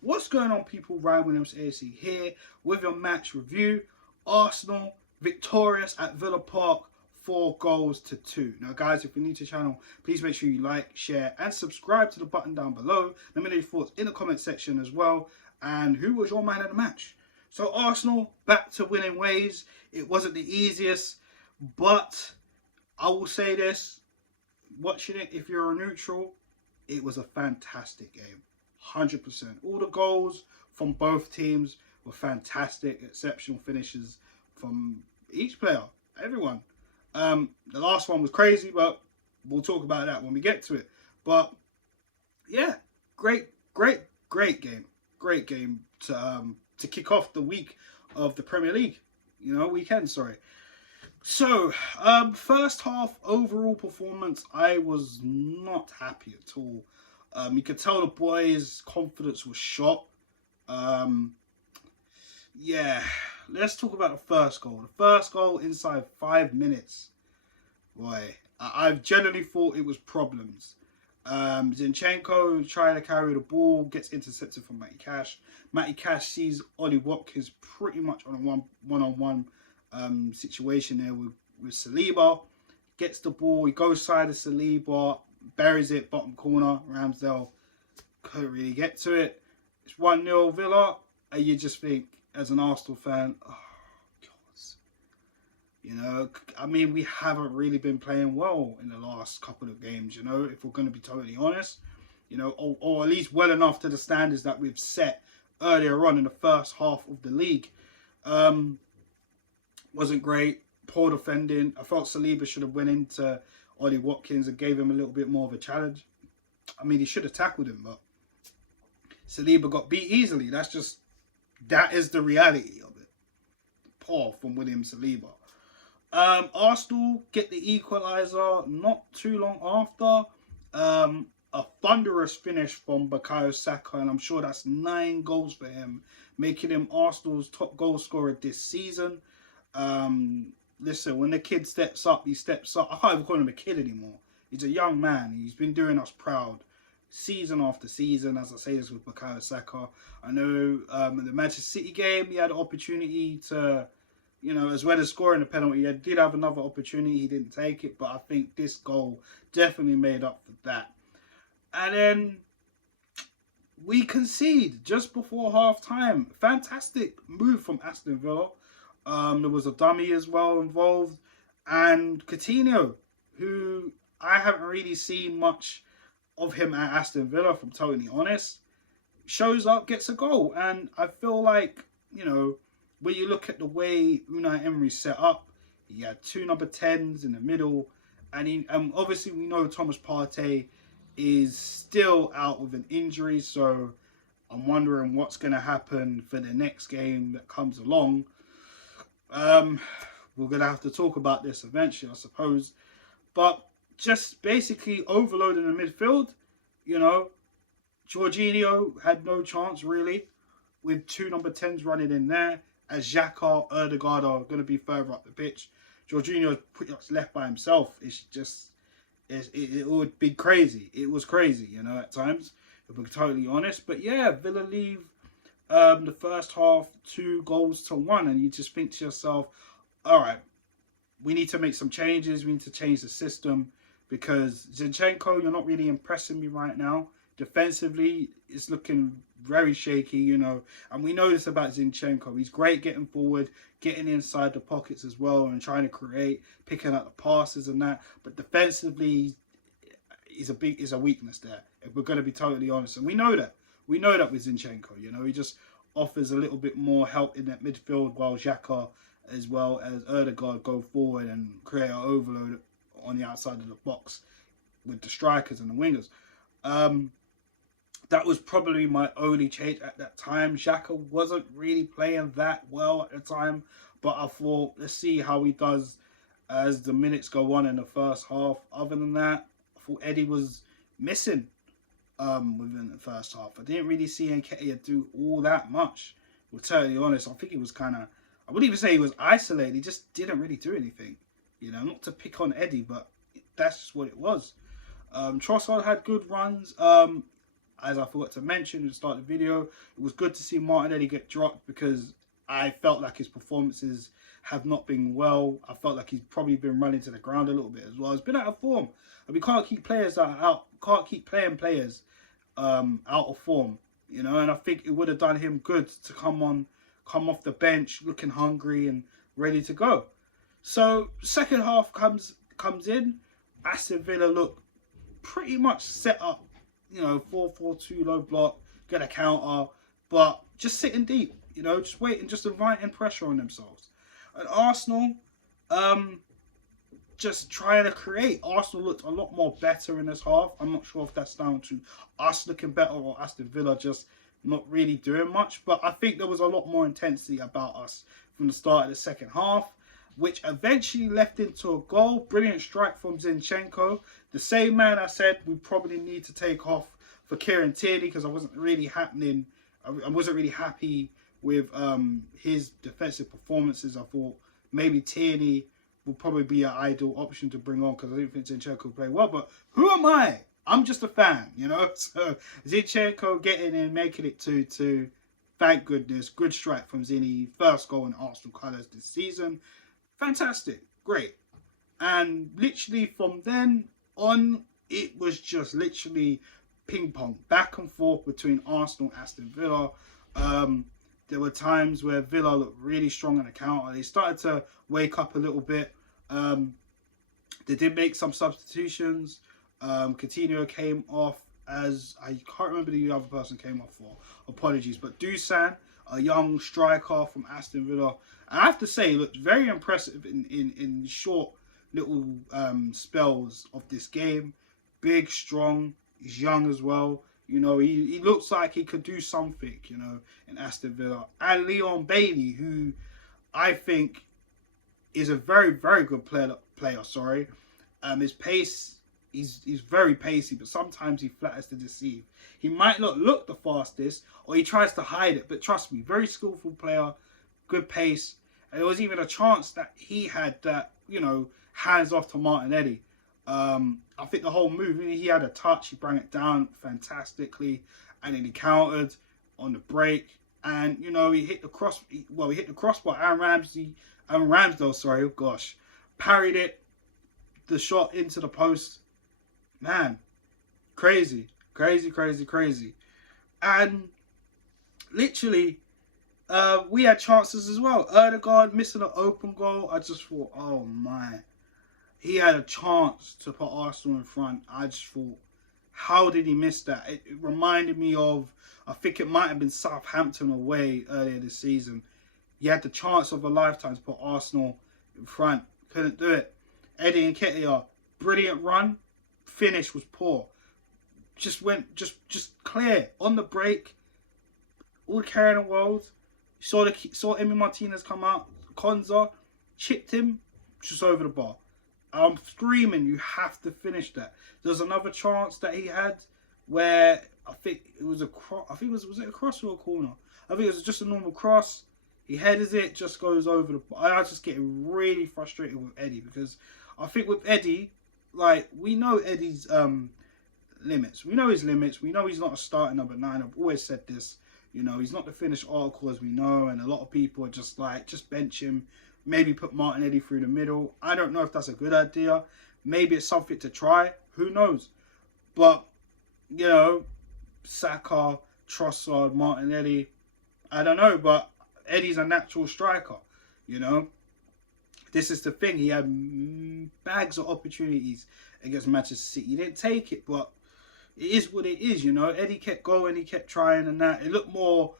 What's going on, people? Ryan Williams AC here with your match review. Arsenal victorious at Villa Park, 4 goals to 2. Now, guys, if you're new to the channel, please make sure you like, share, and subscribe to the button down below. Let me know your thoughts in the comment section as well. And who was your man of the match? So, Arsenal back to winning ways. It wasn't the easiest, but I will say this: watching it, if you're a neutral, it was a fantastic game. 100%. All the goals from both teams were fantastic, exceptional finishes from each player, everyone. The last one was crazy, but we'll talk about that when we get to it. But yeah, great game. Great game to kick off the week of the Premier League. Weekend, sorry. So, first half overall performance, I was not happy at all. You could tell the boys' confidence was shot. Yeah, let's talk about the first goal. The first goal inside 5 minutes. Boy, I've generally thought it was problems. Zinchenko trying to carry the ball, gets intercepted from Matty Cash. Matty Cash sees Ollie Watkins pretty much on a one-on-one situation there with Saliba. Gets the ball, he goes side of Saliba, buries it, bottom corner. Ramsdale couldn't really get to it. It's 1-0 Villa, and you just think, as an Arsenal fan, oh, God. I mean, we haven't really been playing well in the last couple of games, if we're going to be totally honest. Or at least well enough to the standards that we've set earlier on in the first half of the league. Wasn't great. Poor defending. I felt Saliba should have went into Ollie Watkins and gave him a little bit more of a challenge. I mean, he should have tackled him, but Saliba got beat easily. That is the reality of it. Poor from William Saliba. Arsenal get the equaliser not too long after. A thunderous finish from Bukayo Saka, and I'm sure that's 9 goals for him, making him Arsenal's top goal scorer this season. Listen, when the kid steps up, he steps up. I can't even call him a kid anymore. He's a young man. He's been doing us proud season after season. As I say this with Bukayo Saka. I know in the Manchester City game, he had an opportunity to, as well as scoring a penalty, he did have another opportunity. He didn't take it, but I think this goal definitely made up for that. And then we concede just before half time. Fantastic move from Aston Villa. There was a dummy as well involved. And Coutinho, who I haven't really seen much of him at Aston Villa, if I'm totally honest, shows up, gets a goal. And I feel like, when you look at the way Unai Emery set up, he had 2 number 10s in the middle. And obviously we know Thomas Partey is still out with an injury. So I'm wondering what's going to happen for the next game that comes along. We're going to have to talk about this eventually, I suppose. But just basically overloading the midfield, Jorginho had no chance really with 2 number 10s running in there, as Xhaka, Ødegaard are going to be further up the pitch. Jorginho is pretty much left by himself. It would be crazy. It was crazy, at times, if we're totally honest. But yeah, Villa leave the first half 2 goals to 1, and you just think to yourself, all right, we need to make some changes. We need to change the system, because Zinchenko, you're not really impressing me right now. Defensively, it's looking very shaky, and we know this about Zinchenko. He's great getting forward, getting inside the pockets as well, and trying to create, picking up the passes and that. But defensively, is a weakness there, if we're going to be totally honest. And we know that. We know that with Zinchenko, he just offers a little bit more help in that midfield, while Xhaka as well as Ødegaard go forward and create an overload on the outside of the box with the strikers and the wingers. That was probably my only change at that time. Xhaka wasn't really playing that well at the time, but I thought, let's see how he does as the minutes go on in the first half. Other than that, I thought Eddie was missing within the first half. I didn't really see Nketiah do all that much. To be totally honest, I think he was kind of, I wouldn't even say he was isolated. He just didn't really do anything. Not to pick on Eddie, but that's just what it was. Trossard had good runs. as I forgot to mention at the start of the video, it was good to see Martinelli get dropped because I felt like his performances have not been well. I felt like he's probably been running to the ground a little bit as well. He's been out of form, and we can't keep players that are out. Can't keep playing players out of form, you know. And I think it would have done him good to come off the bench looking hungry and ready to go. So second half comes in. Aston Villa look pretty much set up, you know, 4-4-2 low block, get a counter, but just sitting deep, you know, just waiting, just inviting pressure on themselves. And Arsenal, just trying to create. Arsenal looked a lot more better in this half. I'm not sure if that's down to us looking better or Aston Villa just not really doing much, but I think there was a lot more intensity about us from the start of the second half, which eventually left into a goal. Brilliant strike from Zinchenko. The same man I said we probably need to take off for Kieran Tierney because I wasn't really happy with his defensive performances. I thought maybe Tierney will probably be an ideal option to bring on because I didn't think Zinchenko would play well. But who am I? I'm just a fan, you know. So Zinchenko getting in, making it 2-2. Thank goodness. Good strike from Zinny. First goal in Arsenal colours this season. Fantastic. Great. And literally from then on, it was just literally ping pong. Back and forth between Arsenal and Aston Villa. There were times where Villa looked really strong on the counter. They started to wake up a little bit. They did make some substitutions. Coutinho came off as, I can't remember the other person came off for. Apologies. But Dusan, a young striker from Aston Villa, I have to say, looked very impressive in short little spells of this game. Big, strong, he's young as well. You know, he looks like he could do something, you know, in Aston Villa. And Leon Bailey, who I think is a very, very good player. His pace, he's very pacey, but sometimes he flatters to deceive. He might not look the fastest, or he tries to hide it, but trust me, very skillful player, good pace. And there was even a chance that he had that, you know, hands off to Martinelli. I think the whole move, he had a touch, he brought it down fantastically, and then he countered on the break, and you know, he hit the crossbar. Aaron Ramsdale, sorry, oh gosh, parried it, the shot into the post. Man, crazy. And literally, we had chances as well. Erdegaard missing an open goal. I just thought, oh my. He had a chance to put Arsenal in front. I just thought, how did he miss that? It reminded me of, I think it might have been Southampton away earlier this season. He had the chance of a lifetime to put Arsenal in front. Couldn't do it. Eddie Nketiah, brilliant run. Finish was poor. Just clear. On the break. All the carry in the world. Saw Emi Martinez come out. Konza chipped him just over the bar. I'm screaming, you have to finish that. There's another chance that he had where I think it was a cross. I think was it a cross or a corner? I think it was just a normal cross. He headers it, just goes over the bar. I was just getting really frustrated with Eddie because I think with Eddie, like, we know Eddie's limits. We know his limits. We know he's not a starting number 9. I've always said this. You know, he's not the finished article as we know, and a lot of people are just like, just bench him. Maybe put Martinelli through the middle. I don't know if that's a good idea. Maybe it's something to try. Who knows? But, you know, Saka, Trossard, Martinelli, I don't know. But Eddie's a natural striker, you know. This is the thing. He had bags of opportunities against Manchester City. He didn't take it, but it is what it is, you know. Eddie kept going. He kept trying and that. It looked more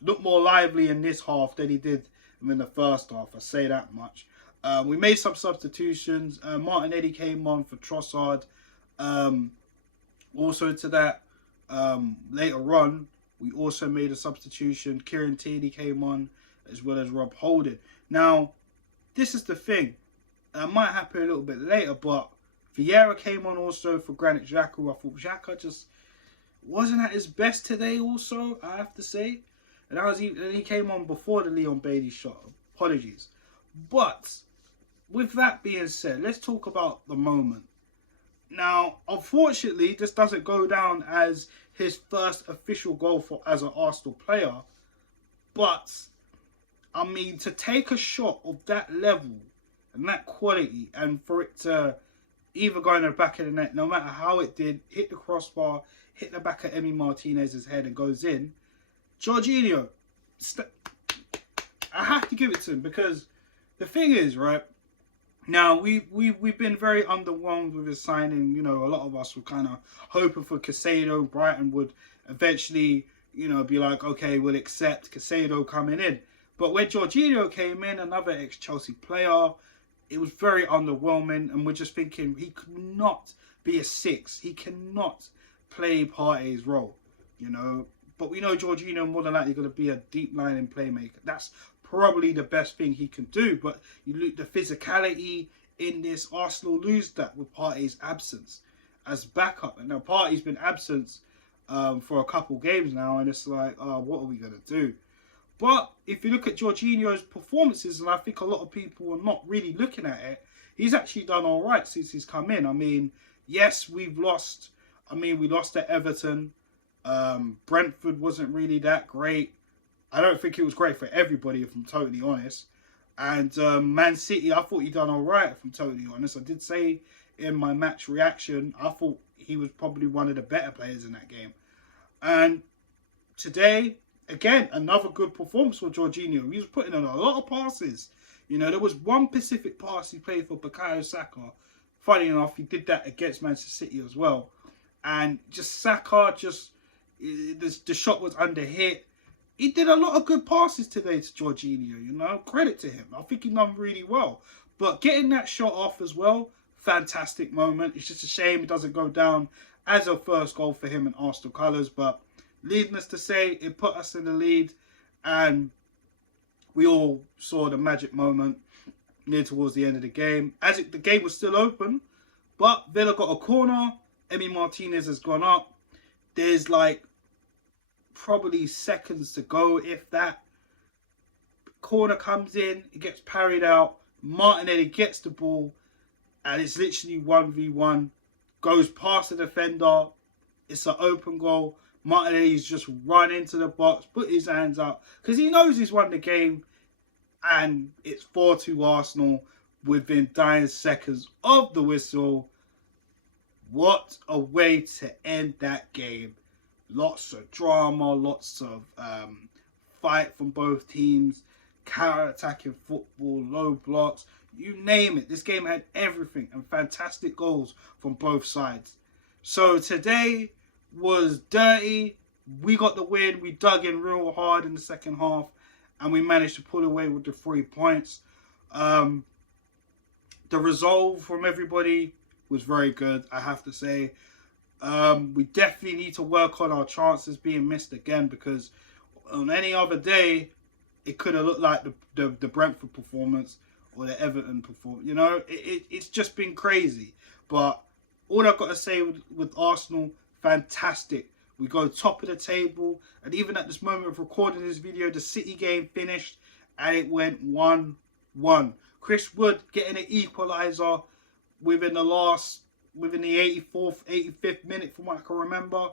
lively in this half than he did in the first half. I say that much. We made some substitutions. Martinelli came on for Trossard. Also to that, later on, we also made a substitution. Kieran Tierney came on as well as Rob Holding. Now, this is the thing. It might happen a little bit later, but Vieira came on also for Granit Xhaka. I thought Xhaka just wasn't at his best today also, I have to say. And he came on before the Leon Bailey shot. Apologies. But with that being said, let's talk about the moment. Now, unfortunately, this doesn't go down as his first official goal for as an Arsenal player. But, I mean, to take a shot of that level and that quality and for it to either go in the back of the net, no matter how it did, hit the crossbar, hit the back of Emi Martinez's head and goes in, Jorginho, I have to give it to him because the thing is, right, now we've been very underwhelmed with his signing. You know, a lot of us were kind of hoping for Casado. Brighton would eventually, you know, be like, okay, we'll accept Casado coming in. But when Jorginho came in, another ex-Chelsea player, it was very underwhelming, and we're just thinking he could not be a six. He cannot play Partey's role, you know. But we know Jorginho more than likely going to be a deep lining playmaker. That's probably the best thing he can do. But you look the physicality in this, Arsenal lose that with Partey's absence as backup. And now Partey's been absent for a couple games now, and it's like, oh, what are we going to do? But if you look at Jorginho's performances, and I think a lot of people are not really looking at it, he's actually done all right since he's come in. I mean, yes, we've lost. I mean, we lost at Everton. Brentford wasn't really that great. I don't think it was great for everybody, if I'm totally honest. And Man City, I thought he done all right, if I'm totally honest. I did say in my match reaction, I thought he was probably one of the better players in that game. And today, again, another good performance for Jorginho. He was putting in a lot of passes. You know, there was one specific pass he played for Bukayo Saka. Funny enough, he did that against Manchester City as well. And just Saka, the shot was under hit. He did a lot of good passes today to Jorginho, you know. Credit to him. I think he done really well. But getting that shot off as well, fantastic moment. It's just a shame it doesn't go down as a first goal for him in Arsenal colours. But needless to say, it put us in the lead. And we all saw the magic moment near towards the end of the game. The game was still open, but Villa got a corner. Emi Martinez has gone up. There's like probably seconds to go, if that. Corner comes in, it gets parried out. Martinelli gets the ball, and it's literally 1v1. Goes past the defender. It's an open goal. Martinelli's just run into the box, put his hands up, because he knows he's won the game, and it's 4-2 Arsenal within dying seconds of the whistle. What a way to end that game. Lots of drama, lots of fight from both teams, counter-attacking football, low blocks, you name it. This game had everything and fantastic goals from both sides. So today was dirty. We got the win. We dug in real hard in the second half, and we managed to pull away with the 3 points. The resolve from everybody was very good, I have to say. We definitely need to work on our chances being missed again, because on any other day, it could have looked like the Brentford performance or the Everton performance. You know, it's just been crazy. But all I've got to say with Arsenal, fantastic. We go top of the table. And even at this moment of recording this video, the City game finished and it went 1-1. Chris Wood getting an equaliser within the 84th, 85th minute from what I can remember.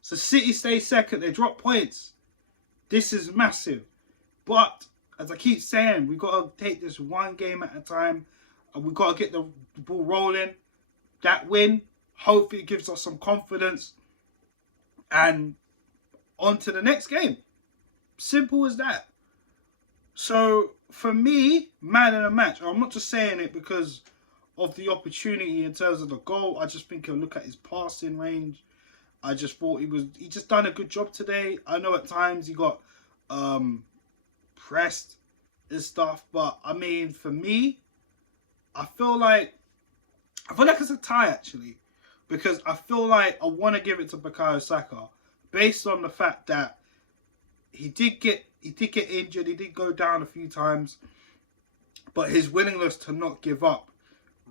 So City stay second. They drop points. This is massive. But as I keep saying, we've got to take this one game at a time. And we've got to get the ball rolling. That win, hopefully it gives us some confidence. And on to the next game. Simple as that. So for me, man of the match. I'm not just saying it because of the opportunity in terms of the goal. I just think he'll look at his passing range. I just thought he just done a good job today. I know at times he got pressed and stuff, but I mean, for me, I feel like it's a tie actually, because I feel like I want to give it to Bukayo Saka based on the fact that he did get injured, he did go down a few times, but his willingness to not give up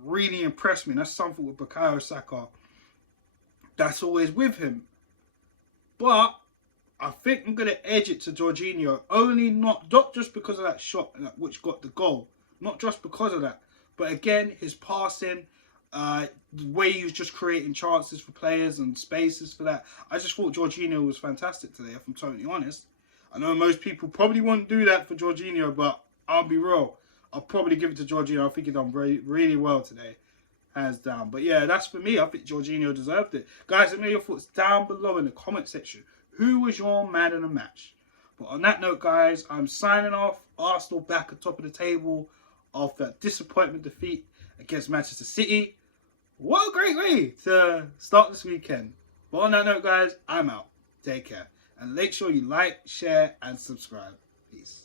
really impressed me. That's something with Bukayo Saka that's always with him. But I think I'm going to edge it to Jorginho, only not just because of that shot which got the goal, not just because of that, but again, his passing, The way he was just creating chances for players and spaces for that. I just thought Jorginho was fantastic today, if I'm totally honest. I know most people probably wouldn't do that for Jorginho, but I'll be real. I'll probably give it to Jorginho. I think he done really well today. Hands down. But yeah, that's for me. I think Jorginho deserved it. Guys, let me know your thoughts down below in the comment section. Who was your man of the match? But on that note, guys, I'm signing off. Arsenal back at top of the table after a disappointment defeat against Manchester City. What a great way to start this weekend. But on that note, guys, I'm out. Take care. And make sure you like, share, and subscribe. Peace.